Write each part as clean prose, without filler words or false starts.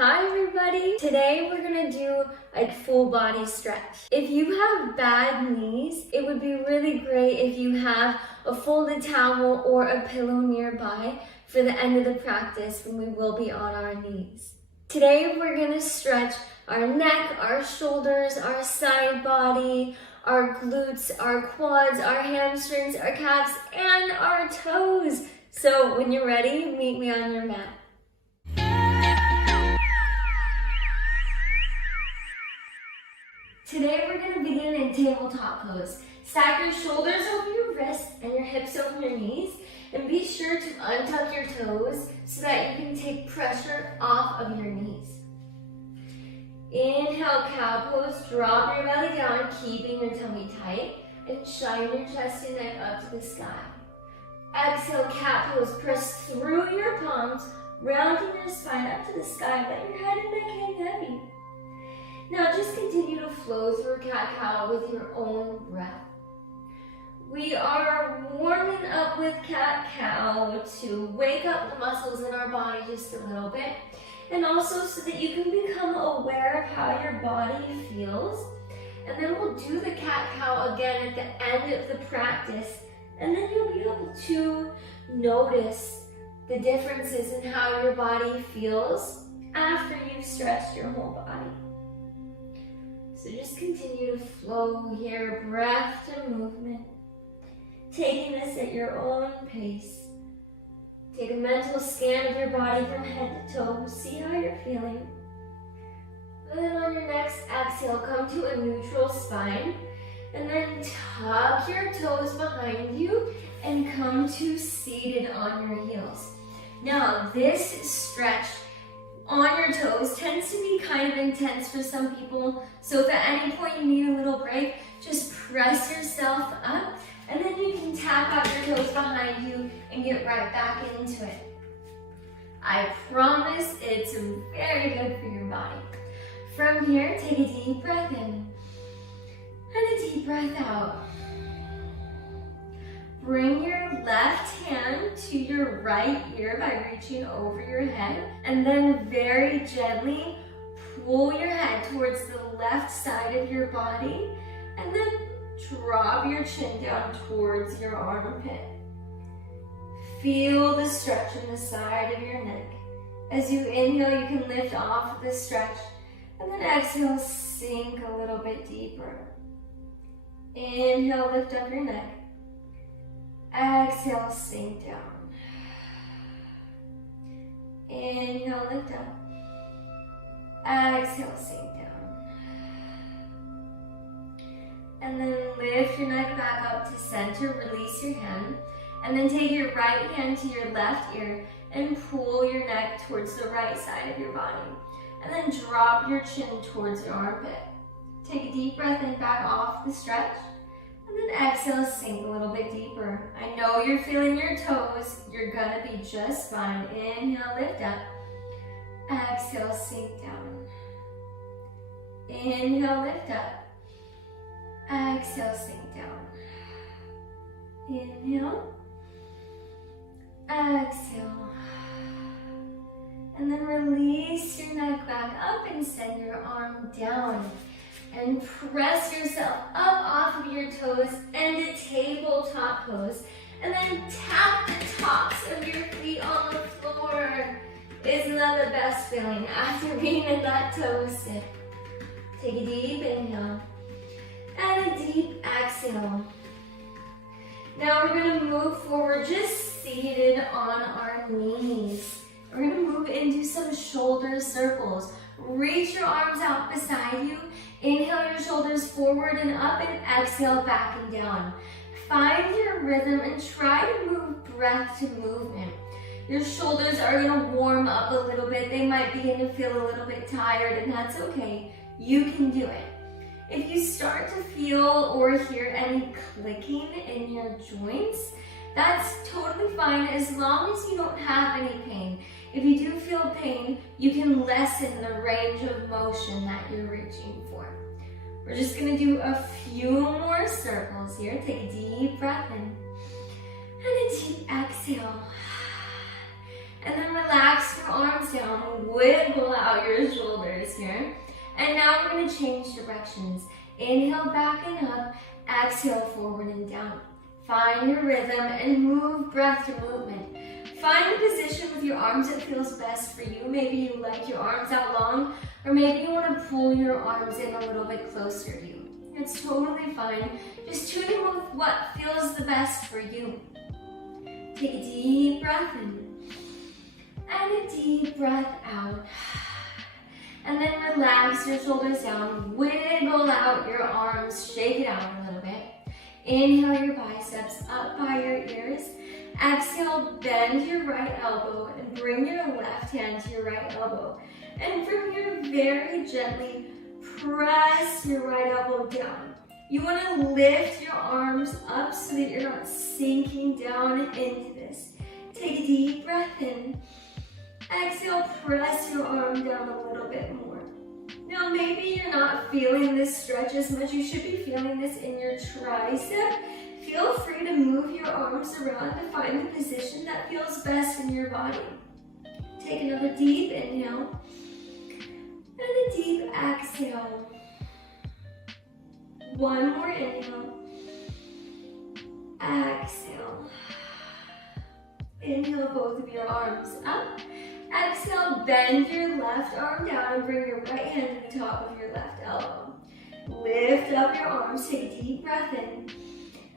Hi everybody! Today we're gonna do a full body stretch. If you have bad knees, it would be really great if you have a folded towel or a pillow nearby for the end of the practice when we will be on our knees. Today we're gonna stretch our neck, our shoulders, our side body, our glutes, our quads, our hamstrings, our calves, and our toes. So when you're ready, meet me on your mat. Today we're going to begin in tabletop pose. Stack your shoulders over your wrists and your hips over your knees, and be sure to untuck your toes so that you can take pressure off of your knees. Inhale, cow pose, drop your belly down, keeping your tummy tight, and shine your chest and neck up to the sky. Exhale, cat pose, press through your palms, rounding your spine up to the sky, let your head and neck hang heavy. Now just continue to flow through cat-cow with your own breath. We are warming up with cat-cow to wake up the muscles in our body just a little bit, and also so that you can become aware of how your body feels. And then we'll do the cat-cow again at the end of the practice, and then you'll be able to notice the differences in how your body feels after you've stretched your whole body. So just continue to flow here, breath to movement, taking this at your own pace. Take a mental scan of your body from head to toe, see how you're feeling. And then on your next exhale, come to a neutral spine, and then tuck your toes behind you and come to seated on your heels. Now this stretch on your toes tends to be kind of intense for some people, so if at any point you need a little break, just press yourself up, and then you can tap out your toes behind you and get right back into it. I promise it's very good for your body. From here, take a deep breath in and a deep breath out. Bring your left hand to your right ear by reaching over your head, and then very gently pull your head towards the left side of your body, and then drop your chin down towards your armpit. Feel the stretch in the side of your neck. As you inhale, you can lift off the stretch, and then exhale, sink a little bit deeper. Inhale, lift up your neck. Exhale, sink down. Inhale, lift up. Exhale, sink down. And then lift your neck back up to center, release your hand. And then take your right hand to your left ear and pull your neck towards the right side of your body. And then drop your chin towards your armpit. Take a deep breath in, back off the stretch. And then exhale, sink a little bit deeper. I know you're feeling your toes. You're gonna be just fine. Inhale, lift up. Exhale, sink down. Inhale, lift up. Exhale, sink down. Inhale. Exhale. And then release your neck back up and send your arm down. And press yourself up off of your toes and a tabletop pose. And then tap the tops of your feet on the floor. Isn't that the best feeling after being in that toe sit? Take a deep inhale and a deep exhale. Now we're going to move forward just seated on our knees. We're going to move into some shoulder circles. Reach your arms out beside you. Inhale your shoulders forward and up, and exhale back and down. Find your rhythm and try to move breath to movement. Your shoulders are going to warm up a little bit. They might begin to feel a little bit tired, and that's okay. You can do it. If you start to feel or hear any clicking in your joints, that's totally fine as long as you don't have any pain. If you do feel pain, you can lessen the range of motion that you're reaching for. We're just going to do a few more circles here. Take a deep breath in and a deep exhale. And then relax your arms down, wiggle out your shoulders here. And now we're gonna change directions. Inhale back and up, exhale forward and down. Find your rhythm and move breath to movement. Find a position with your arms that feels best for you. Maybe you like your arms out long, or maybe you want to pull your arms in a little bit closer to you. It's totally fine. Just tune in with what feels the best for you. Take a deep breath in and a deep breath out. And then relax your shoulders down, wiggle out your arms, shake it out a little bit. Inhale your biceps up by your ears. Exhale, bend your right elbow and bring your left hand to your right elbow. And from here, very gently press your right elbow down. You want to lift your arms up so that you're not sinking down into this. Take a deep breath in. Exhale, press your arm down a little bit more. Now maybe you're not feeling this stretch as much. You should be feeling this in your tricep. Feel free to move your arms around to find the position that feels best in your body. Take another deep inhale and a deep exhale. One more inhale. Exhale. Inhale both of your arms up. Exhale, bend your left arm down and bring your right hand to the top of your left elbow. Lift up your arms, take a deep breath in.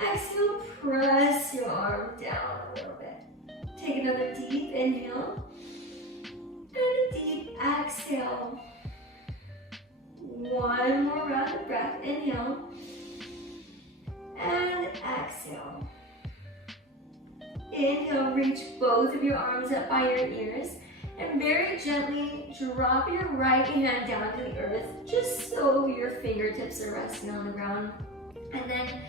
Exhale, press your arm down a little bit. Take another deep inhale and a deep exhale. One more round of breath. Inhale and exhale. Inhale, reach both of your arms up by your ears and very gently drop your right hand down to the earth just so your fingertips are resting on the ground. And then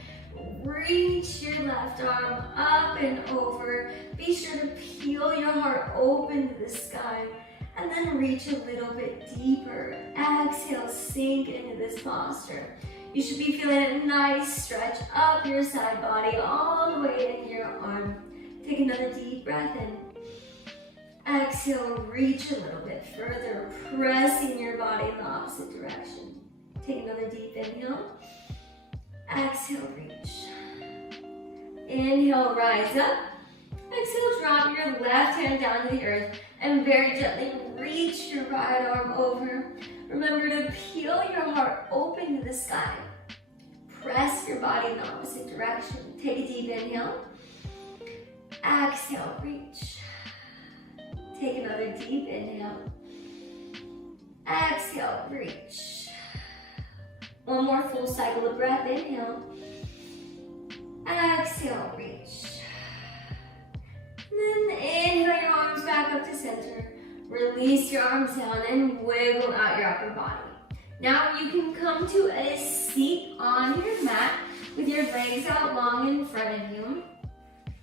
reach your left arm up and over. Be sure to peel your heart open to the sky and then reach a little bit deeper. Exhale, sink into this posture. You should be feeling a nice stretch up your side body all the way into your arm. Take another deep breath in. Exhale, reach a little bit further, pressing your body in the opposite direction. Take another deep inhale. Exhale, reach. Inhale, rise up. Exhale, drop your left hand down to the earth and very gently reach your right arm over. Remember to peel your heart open to the sky. Press your body in the opposite direction. Take a deep inhale. Exhale, reach. Take another deep inhale. Exhale, reach. One more full cycle of breath. Inhale. Exhale, reach. And then inhale your arms back up to center. Release your arms down and wiggle out your upper body. Now you can come to a seat on your mat with your legs out long in front of you.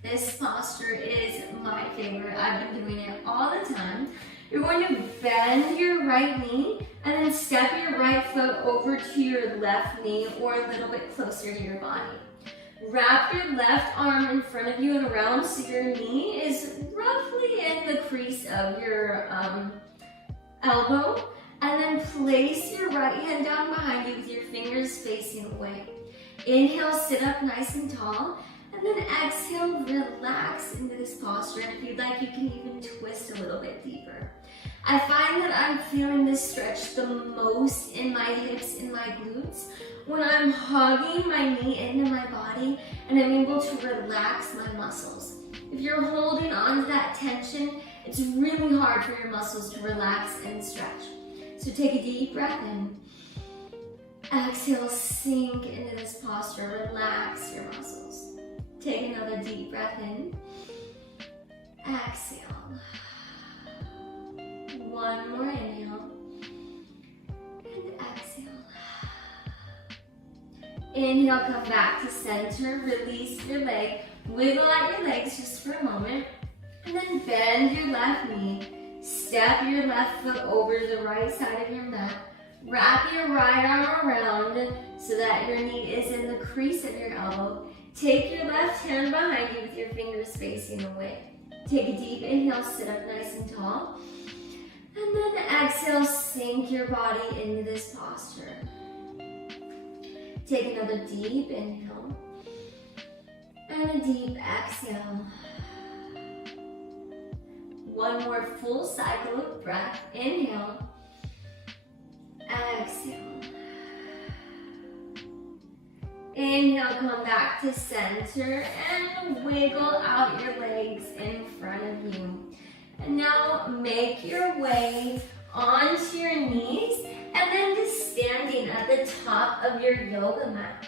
This posture is my favorite. I've been doing it all the time. You're going to bend your right knee and then step your right foot over to your left knee or a little bit closer to your body. Wrap your left arm in front of you and around so your knee is roughly in the crease of your elbow. And then place your right hand down behind you with your fingers facing away. Inhale, sit up nice and tall. And then exhale, relax into this posture. And if you'd like, you can even twist a little bit deeper. I find that I'm feeling this stretch the most in my hips and my glutes when I'm hugging my knee into my body and I'm able to relax my muscles. If you're holding on to that tension, it's really hard for your muscles to relax and stretch. So take a deep breath in. Exhale, sink into this posture. Relax your muscles. Take another deep breath in. Exhale. One more inhale. And exhale. Inhale, come back to center. Release your leg. Wiggle out your legs just for a moment. And then bend your left knee. Step your left foot over to the right side of your mat. Wrap your right arm around so that your knee is in the crease of your elbow. Take your left hand behind you with your fingers facing away. Take a deep inhale, sit up nice and tall. And then exhale, sink your body into this posture. Take another deep inhale. And a deep exhale. One more full cycle of breath. Inhale. Exhale. Inhale, come back to center and wiggle out your legs in front of you. And now make your way onto your knees and then to standing at the top of your yoga mat.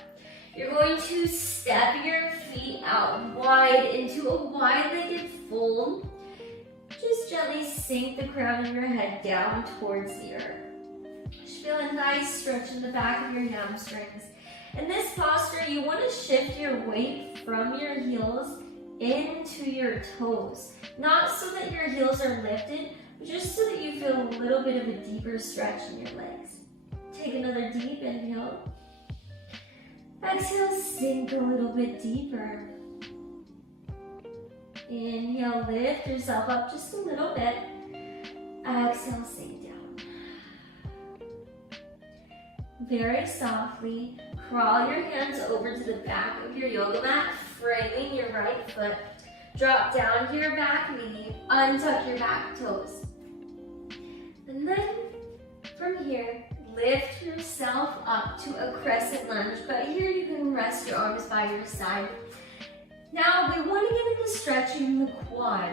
You're going to step your feet out wide into a wide-legged fold. Just gently sink the crown of your head down towards the earth. Just feel a nice stretch in the back of your hamstrings. In this posture, you want to shift your weight from your heels into your toes. Not so that your heels are lifted, but just so that you feel a little bit of a deeper stretch in your legs. Take another deep inhale. Exhale, sink a little bit deeper. Inhale, lift yourself up just a little bit. Exhale, sink down. Very softly, crawl your hands over to the back of your yoga mat, framing your right foot. Drop down to your back knee, untuck your back toes. And then, from here, lift yourself up to a crescent lunge, but here you can rest your arms by your side. Now, we want to get into stretching the quad.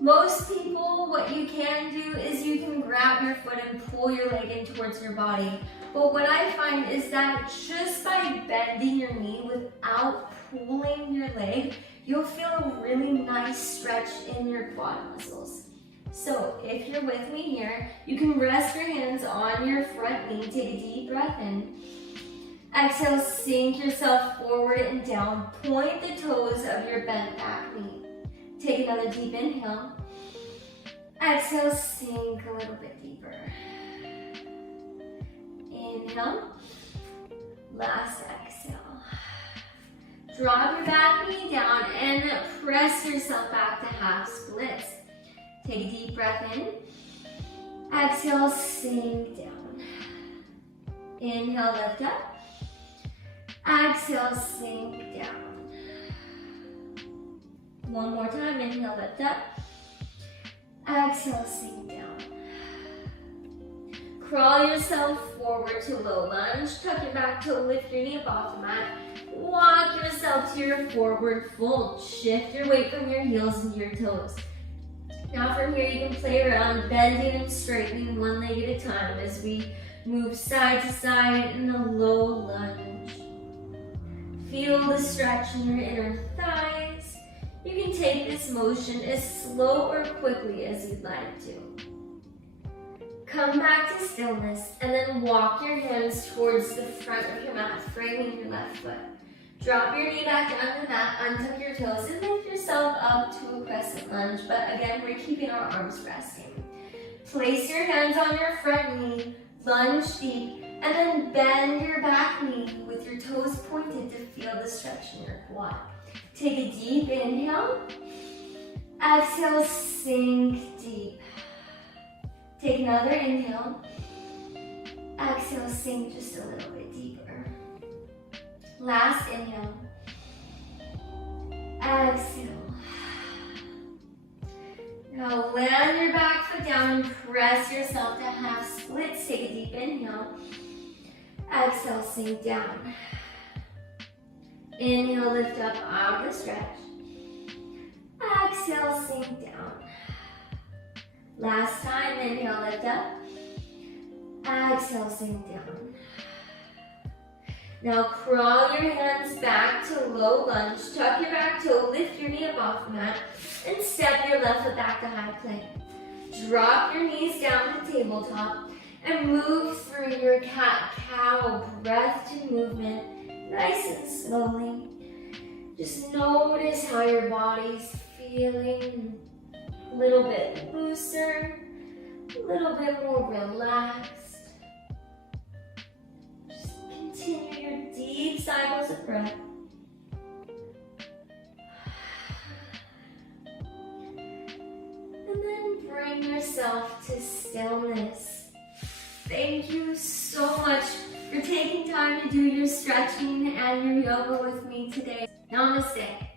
Most people, what you can do is you can grab your foot and pull your leg in towards your body. But what I find is that just by bending your knee without pulling your leg, you'll feel a really nice stretch in your quad muscles. So if you're with me here, you can rest your hands on your front knee. Take a deep breath in. Exhale, sink yourself forward and down. Point the toes of your bent back knee. Take another deep inhale. Exhale, sink a little bit deeper. Inhale. Last exhale. Drop your back knee down and press yourself back to half splits. Take a deep breath in. Exhale, sink down. Inhale, lift up. Exhale, sink down. One more time, inhale, lift up. Exhale, sink down. Crawl yourself forward to low lunge. Tuck your back toe, lift your knee up off the mat. Walk yourself to your forward fold. Shift your weight from your heels into your toes. Now from here you can play around, bending and straightening one leg at a time as we move side to side in a low lunge. Feel the stretch in your inner thighs. You can take this motion as slow or quickly as you'd like to. Come back to stillness and then walk your hands towards the front of your mat, framing your left foot. Drop your knee back down to the mat, untuck your toes, and lift yourself up to a crescent lunge. But again, we're keeping our arms resting. Place your hands on your front knee, lunge deep, and then bend your back knee with your toes pointed to feel the stretch in your quad. Take a deep inhale. Exhale, sink deep. Take another inhale. Exhale, sink just a little bit deeper. Last inhale. Exhale. Now land your back foot down and press yourself to half splits. Take a deep inhale. Exhale, sink down. Inhale, lift up out of the stretch. Exhale, sink down. Last time, inhale, lift up. Exhale, sink down. Now crawl your hands back to low lunge. Tuck your back toe, lift your knee up off the mat, and step your left foot back to high plank. Drop your knees down to tabletop and move through your cat-cow breath to movement, nice and slowly. Just notice how your body's feeling. A little bit looser, a little bit more relaxed. Just continue your deep cycles of breath. stillness. Thank you so much for taking time to do your stretching and your yoga with me today. Namaste.